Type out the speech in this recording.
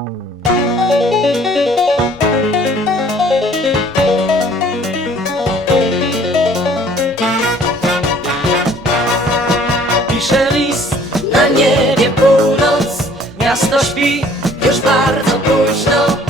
Pisze list na niebie północ, miasto śpi już bardzo późno.